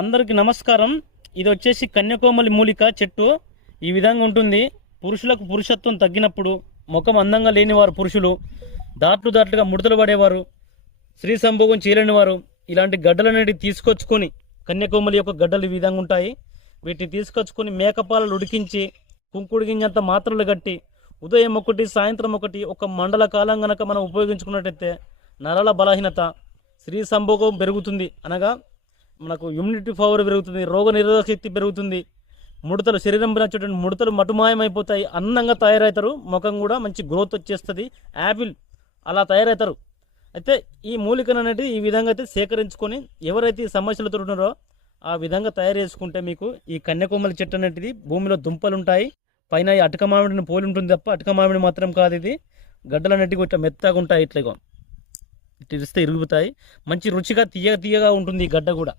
అందరికి నమస్కారం. ఇది వచ్చేసి కన్యాకోమలి మూలిక చెట్టు. ఈ విధంగా ఉంటుంది. పురుషులకు పురుషత్వం తగ్గినప్పుడు, ముఖం అందంగా లేనివారు పురుషులు, దాట్లుగా ముడతలు పడేవారు, స్త్రీ సంభోగం చేయలేని వారు ఇలాంటి గడ్డలనేవి తీసుకొచ్చుకొని, కన్యాకోమలి యొక్క గడ్డలు ఈ విధంగా ఉంటాయి. వీటిని తీసుకొచ్చుకొని మేకపాలను ఉడికించి కుంకుడు గింజంత మాత్రలు కట్టి ఉదయం ఒకటి సాయంత్రం ఒకటి ఒక మండల కాలం గనక మనం ఉపయోగించుకున్నట్టయితే నరాల బలహీనత, స్త్రీ సంభోగం పెరుగుతుంది. అనగా మనకు ఇమ్యూనిటీ పవర్ పెరుగుతుంది, రోగ నిరోధక శక్తి పెరుగుతుంది, ముడతలు శరీరం వచ్చేటువంటి ముడతలు మటుమాయమైపోతాయి, అందంగా తయారవుతారు, ముఖం కూడా మంచి గ్రోత్ వచ్చేస్తుంది, యాపిల్ అలా తయారవుతారు. అయితే ఈ మూలికను అనేది ఈ విధంగా అయితే సేకరించుకొని ఎవరైతే ఈ సమస్యలతో ఉన్నారో ఆ విధంగా తయారు చేసుకుంటే మీకు ఈ కన్యాకోమలి చెట్టు అనేది భూమిలో దుంపలు ఉంటాయి, పైన ఈ అటక మామిడిని పోలి ఉంటుంది తప్ప అటక మామిడి మాత్రం కాదు. ఇది గడ్డలు అనేటివి ఇట్లా మెత్తగా ఉంటాయి, ఇట్లా ఇరిస్తే ఇరుగుతాయి. మంచి రుచిగా తీయగా ఉంటుంది ఈ గడ్డ కూడా.